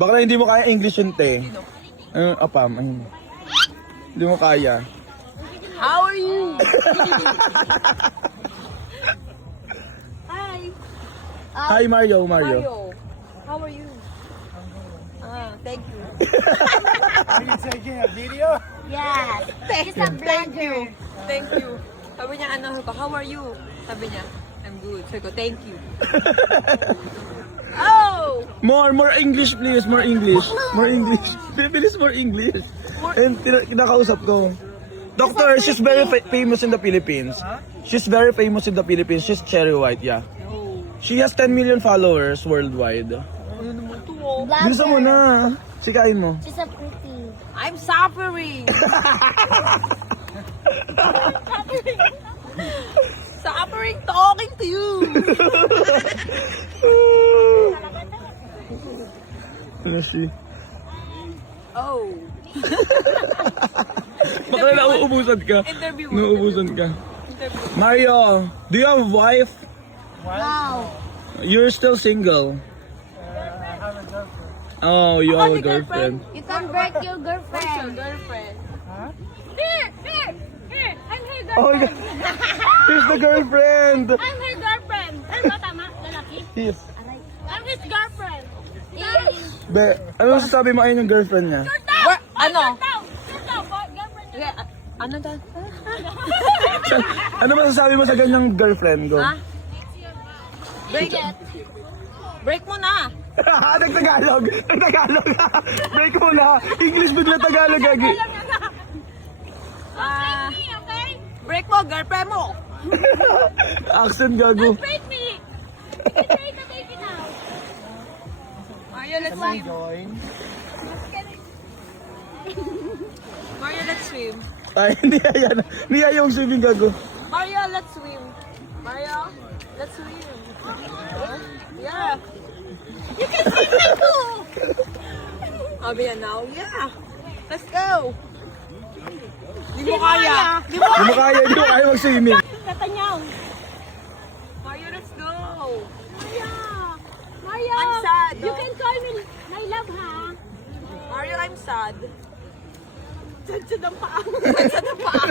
Baka hindi mo kaya English yun, te. Apam, ayun. Hindi mo kaya. How are you? Hi. Hi, Mario. Mario. How are you? Thank you. Are you taking a video? Yes. She's a Thank you. blogger. Thank you. Sabi niya, how are you? Sabi niya, I'm good. Sabi ko, thank you. Oh! More English, please. More English. More English. Please, more English. And kinakausap ko. Doctor, she's very famous in the Philippines. She's very famous in the Philippines. She's Cherry White, yeah. She has 10 million followers worldwide. Ano naman to, oh? Bisa mo na. Sikain mo. She's a pretty. I'm suffering. Suffering talking to you. Ano si? Oh. Baka na nauubusan ka. Interview mo. Nauubusan ka. Interview. Mario, do you have a wife? Wow. You're still single. Oh, you have a girlfriend. You can break your Who's your girlfriend. girlfriend? Here. I'm her Oh, girlfriend. here's the girlfriend. I'm her girlfriend. Ano tama? Lalaki? Yes. I'm his girlfriend. Be, ano masasabi mo ayun yung girlfriend niya? What? Ano? Girlfriend niya. Yeah, ano daw? Ano masasabi mo sa ganyang girlfriend ko? Ha? Break. Break mo na. Nagtagalog! Nagtagalog! Break mo na! English bigla Tagalog gagi! Okay? Break mo, girlfriend mo. Accent gago! Break me. Break the baby now. Mario, let's swim. Join. Mario, let's swim. Ay, hindi yan. Hindi yan yung swimming gago. Mario, let's swim. Mario, let's swim. Yeah. You can see me too. Sabi yan now. Yeah. Let's go. Di mo kaya. Hindi mo kaya mag-swimming. Tatanyaw. Mario, let's go. Mario. I'm sad. You can call me my love, ha? Mario, I'm sad. Sad ang paa. Sad ang paa.